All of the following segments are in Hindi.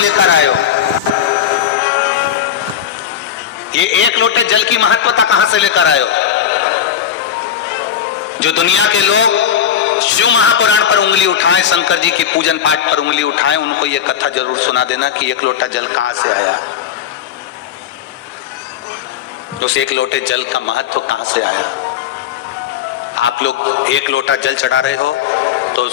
लेकर आए हो? ये एक लोटे जल की महत्वता कहां से लेकर आए हो? जो दुनिया के लोग शिव महापुराण पर उंगली उठाएं, शंकर जी की पूजन पाठ पर उंगली उठाएं, उनको ये कथा जरूर सुना देना कि एक लोटा जल कहां से आया, उस एक लोटे जल का महत्व कहां से आया। आप लोग एक लोटा जल चढ़ा रहे हो तो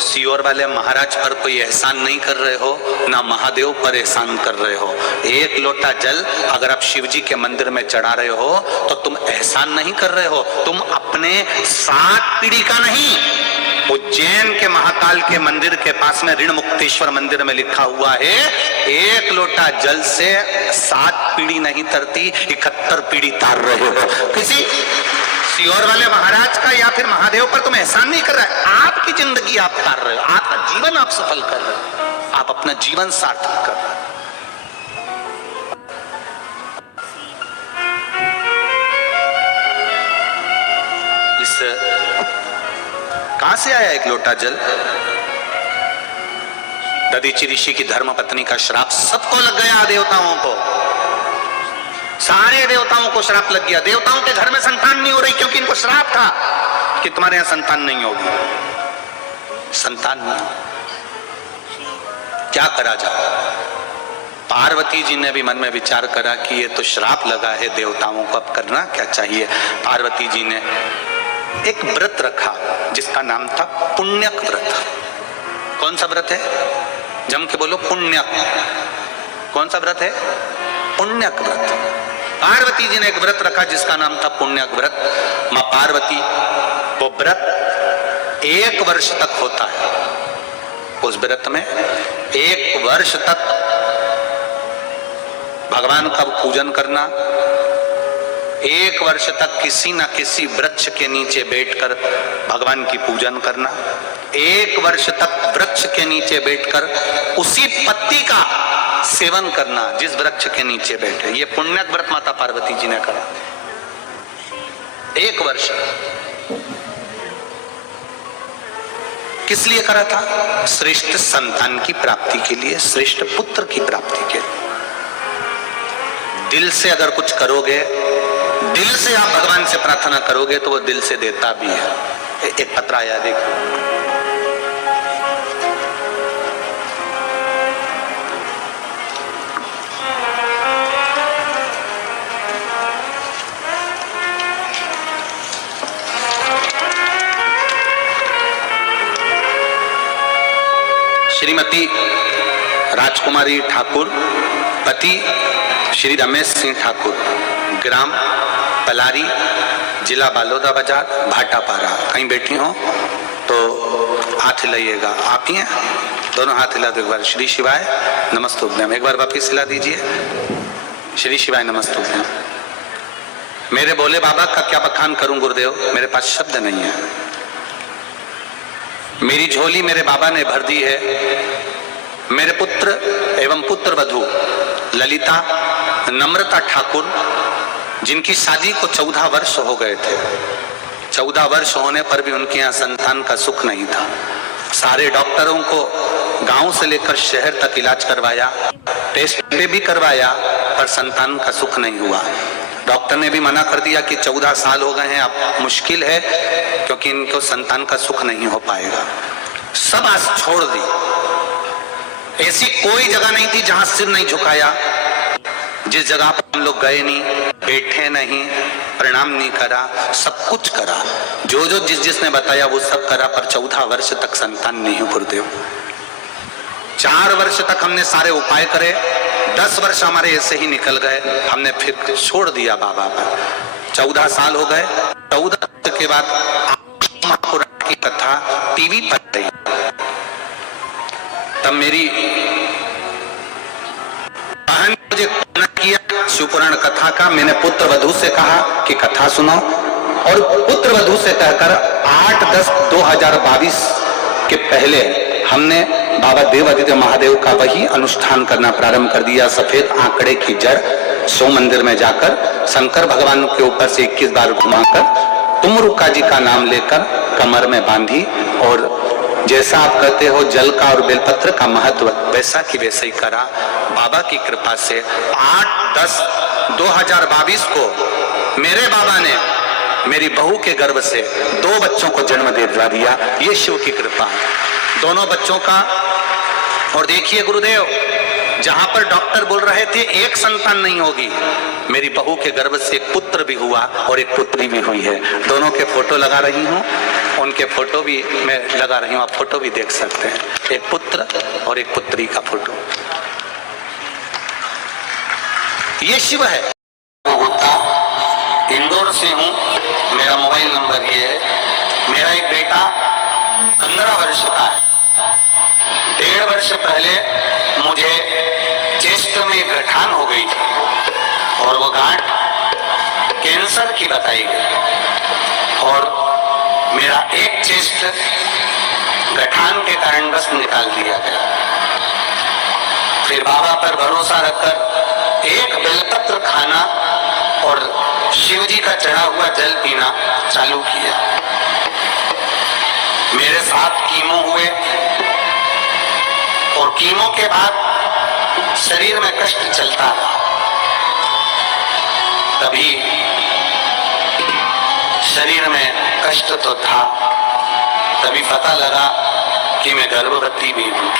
सियोर वाले महाराज पर कोई एहसान नहीं कर रहे हो, ना महादेव पर एहसान कर रहे हो। एक लोटा जल अगर आप शिव जी के मंदिर में चढ़ा रहे हो तो तुम एहसान नहीं कर रहे हो, तुम अपने 7 पीढ़ी का नहीं। उज्जैन के महाकाल के मंदिर के पास में ऋण मुक्तेश्वर मंदिर में लिखा हुआ है, एक लोटा जल से 7 पीढ़ी नहीं तरती, 71 पीढ़ी तार रहे हो। किसी सियोर वाले महाराज का या फिर महादेव पर तुम एहसान नहीं कर रहे, आपकी जिंदगी आप तार रहे हो, आपका जीवन आप सफल कर रहे हो, आप अपना जीवन सार्थक कर रहे हो। इस कहां से आया एक लोटा जल? दधीचि ऋषि की धर्म पत्नी का श्राप सबको लग गया, देवताओं को, सारे देवताओं को श्राप लग गया। देवताओं के घर में संतान नहीं हो रही क्योंकि इनको श्राप था कि तुम्हारे यहां संतान नहीं होगी। संतान नहीं, क्या करा जाए? पार्वती जी ने भी मन में विचार करा कि ये तो श्राप लगा है देवताओं को, अब करना क्या चाहिए। पार्वती जी ने एक व्रत रखा जिसका नाम था पुण्यक व्रत। कौन सा व्रत है? जम के बोलो, पुण्यक। कौन सा व्रत है? पुण्यक व्रत। पार्वती जी ने एक व्रत रखा जिसका नाम था पुण्यक व्रत। मां पार्वती, वो व्रत 1 वर्ष तक होता है। उस व्रत में 1 वर्ष तक भगवान का पूजन करना, 1 वर्ष तक किसी न किसी वृक्ष के नीचे बैठकर भगवान की पूजन करना, 1 वर्ष तक वृक्ष के नीचे बैठकर उसी पत्ती का सेवन करना जिस वृक्ष के नीचे बैठे। ये पुण्यक व्रत माता पार्वती जी ने करा 1 वर्ष। किस लिए करा था? श्रेष्ठ संतान की प्राप्ति के लिए, श्रेष्ठ पुत्र की प्राप्ति के लिए। दिल से अगर कुछ करोगे, दिल से आप भगवान से प्रार्थना करोगे तो वो दिल से देता भी है। एक पत्र आया, देखो। श्रीमती राजकुमारी ठाकुर, पति श्री रमेश सिंह ठाकुर, ग्राम पलारी, जिला बालोदा बाजार, भाटापारा। कहीं बैठी हो तो हाथ हिलाइएगा। आप ही हैं? दोनों हाथ हिला दो एक बार। श्री शिवाय नमस्तुभ्यम। एक बार वापिस हिला दीजिए। श्री शिवाय नमस्तुभ्यम। मेरे भोले बाबा का क्या बखान करूं गुरुदेव, मेरे पास शब्द नहीं है। मेरी झोली मेरे बाबा ने भर दी है। मेरे पुत्र एवं पुत्र वधू ललिता नम्रता ठाकुर, जिनकी शादी को 14 वर्ष हो गए थे, 14 वर्ष होने पर भी उनके यहाँ संतान का सुख नहीं था। सारे डॉक्टरों को गांव से लेकर शहर तक इलाज करवाया, टेस्ट भी करवाया, पर संतान का सुख नहीं हुआ। डॉक्टर ने भी मना कर दिया कि 14 साल हो गए हैं, अब मुश्किल है क्योंकि इनको संतान का सुख नहीं हो पाएगा। सब आस छोड़ दी। ऐसी कोई जगह नहीं थी जहां सिर नहीं झुकाया, जिस जगह पर हम लोग गए नहीं, बैठे नहीं, प्रणाम नहीं करा, सब कुछ करा। जो जो जिसने बताया वो सब करा, पर 14 वर्ष तक संतान नहीं हो गुरुदेव। 4 वर्ष तक हमने सारे उपाय करे, 10 वर्ष हमारे ऐसे ही निकल गए, हमने फिर छोड़ दिया बाबा पर। 14 साल हो गए। 14 वर्ष के बाद महापुराण की कथा टीवी पर आई। तब मेरी बहन ने मुझे किया शिवपुराण कथा का। मैंने पुत्र वधू से कहा कि कथा सुनो, और पुत्र वधू से कहकर 8/10/2022 के पहले हमने बाबा देवादित्य महादेव का वही अनुष्ठान करना प्रारंभ कर दिया। सफेद आंकड़े की जड़ सो मंदिर में जाकर शंकर भगवान के ऊपर से 21 बार घुमाकर तुमरुका जी का नाम लेकर कमर में बांधी और जैसा आप कहते हो जल का और बेलपत्र का महत्व, वैसा की वैसा ही करा। बाबा की कृपा से 8/10/2022 को मेरे बाबा ने मेरी बहू के गर्भ से 2 बच्चों को जन्म दे दिया। ये शिव की कृपा है, दोनों बच्चों का। और देखिए गुरुदेव, जहां पर डॉक्टर बोल रहे थे एक संतान नहीं होगी, मेरी बहू के गर्भ से एक पुत्र भी हुआ और एक पुत्री भी हुई है। दोनों के फोटो लगा रही हूं, उनके फोटो भी मैं लगा रही हूं, आप फोटो भी देख सकते हैं, एक पुत्र और एक पुत्री का फोटो। ये शिव है। गुप्ता, इंदौर से हूं, मेरा मोबाइल नंबर ये है। मेरा एक बेटा 15 वर्ष का है। 1.5 वर्ष पहले मुझे चेस्ट में गठान हो गई थी और वो गांठ कैंसर की बताई गई और मेरा एक चेस्ट गठान के कारण बस निकाल दिया गया। फिर बाबा पर भरोसा रखकर एक बेलपत्र खाना और शिव जी का चढ़ा हुआ जल पीना चालू किया। मेरे साथ कीमो हुए और कीमो के बाद शरीर में कष्ट चलता रहा। तभी शरीर में कष्ट तो था, तभी पता लगा कि मैं गर्भवती भी हूं।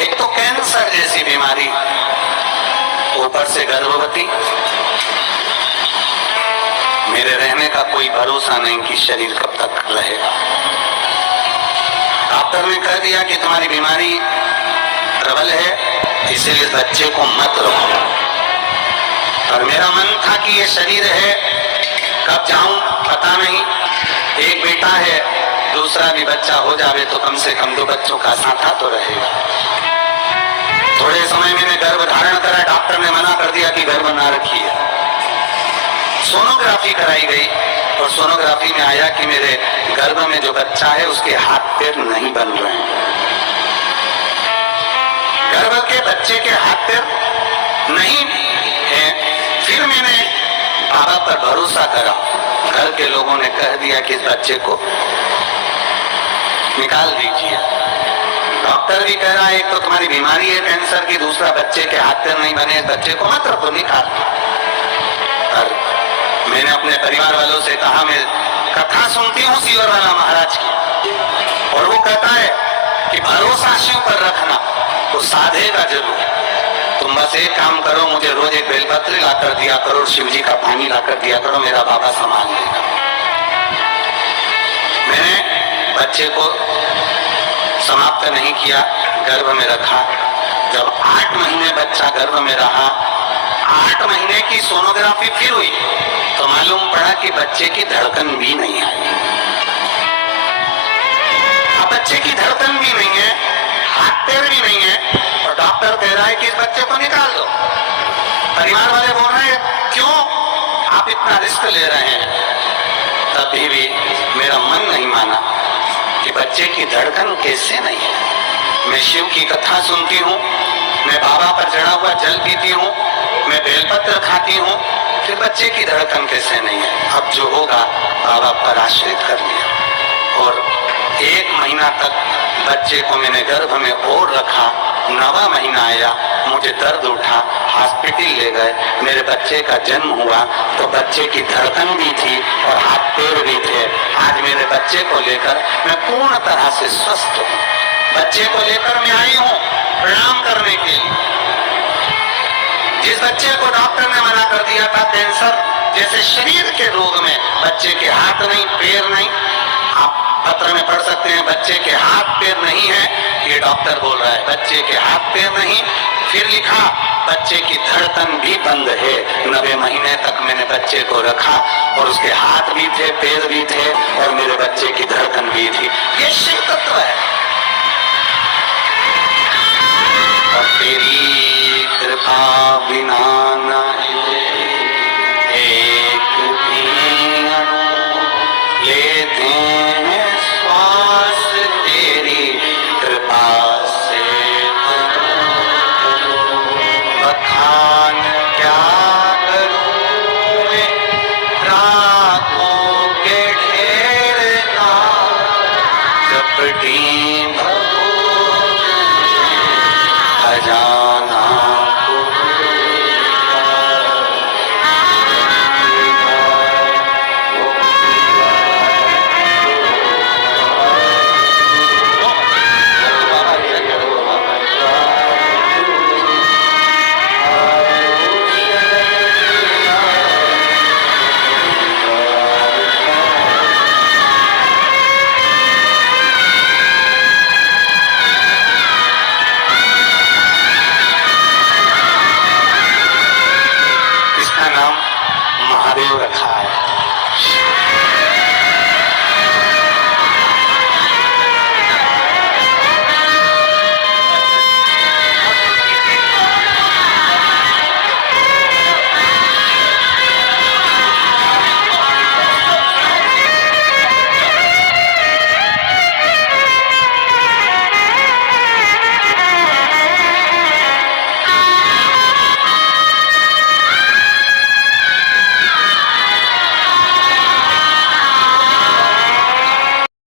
एक तो कैंसर जैसी बीमारी, ऊपर से गर्भवती। मेरे रहने का कोई भरोसा नहीं कि शरीर कब तक रहेगा। डॉक्टर ने कह दिया कि तुम्हारी बीमारी प्रबल है, इसलिए इस बच्चे को मत रखो। और मेरा मन था कि ये शरीर है, कब जाऊं पता नहीं। एक बेटा है, दूसरा भी बच्चा हो जावे तो कम से कम 2 बच्चों का साथा तो रहेगा। थोड़े समय में गर्भ धारण करा, डॉक्टर ने मना कर दिया कि गर्भ ना रखिए। सोनोग्राफी कराई गई और सोनोग्राफी में आया कि मेरे गर्भ में जो बच्चा है उसके हाथ पैर नहीं बन रहे हैं। गर्भ के बच्चे के हाथ पैर नहीं है। फिर मैंने बाबा पर भरोसा करा, घर के लोगों ने कह दिया कि इस बच्चे को निकाल दीजिए। डॉक्टर भी कह रहा है एक तो तुम्हारी बीमारी है कैंसर की, दूसरा बच्चे के हाथ पैर नहीं बने, इस बच्चे को मत रखो, निकाल। मैंने अपने परिवार वालों से कहा, मैं कथा सुनती हूँ सीवर वाला महाराज की, और वो कहता है कि भरोसा शिव पर रखना तो साधेगा जरूर। तुम बस एक काम करो, मुझे रोज एक बेलपत्र लाकर दिया करो, शिव जी का पानी लाकर दिया करो, मेरा बाबा संभाल लेगा। मैंने बच्चे को समाप्त नहीं किया, गर्भ में रखा। जब 8 महीने बच्चा गर्भ में रहा, 8 महीने की सोनोग्राफी फिर हुई तो मालूम पड़ा कि बच्चे की धड़कन भी नहीं है। अब बच्चे की धड़कन भी नहीं है, हाथ पैर भी नहीं है, और डॉक्टर कह रहा है कि इस बच्चे को निकाल दो। परिवार वाले बोल रहे हैं क्यों आप इतना रिस्क ले रहे हैं। तभी भी मेरा मन नहीं माना कि बच्चे की धड़कन कैसे नहीं है। मैं शिव की कथा सुनती हूँ, मैं बाबा पर चढ़ा हुआ जल पीती हूँ, मैं बेलपत्र खाती हूँ, फिर बच्चे की धड़कन कैसे नहीं है। अब जो होगा बाबा पर आश्रित कर लिया और 1 महीना तक बच्चे को मैंने गर्भ में और रखा। 9वां महीना आया, मुझे दर्द उठा, हॉस्पिटल ले गए। मेरे बच्चे का जन्म हुआ तो बच्चे की धड़कन भी थी और हाथ पैर भी थे। आज मेरे बच्चे को लेकर मैं पूर्ण तरह से स्वस्थ हूँ। बच्चे को लेकर मैं आई हूँ प्रणाम करने के लिए। जिस बच्चे को डॉक्टर ने मना कर दिया था कैंसर जैसे शरीर के रोग में, बच्चे के हाथ नहीं पैर नहीं, आप पत्र में पढ़ सकते हैं बच्चे के हाथ पैर नहीं है, ये डॉक्टर बोल रहा है बच्चे के हाथ पैर नहीं। फिर लिखा बच्चे की धड़कन भी बंद है। 90 महीने तक मैंने बच्चे को रखा और उसके हाथ भी थे पैर भी थे और मेरे बच्चे की धड़कन भी थी। ये शिव तत्व है। और तेरी कृपा बिना नहीं एक भी अणु लेते हैं श्वास, तेरी कृपा से बखान क्या करूं मैं, रातों के ढेर का निकटी हजार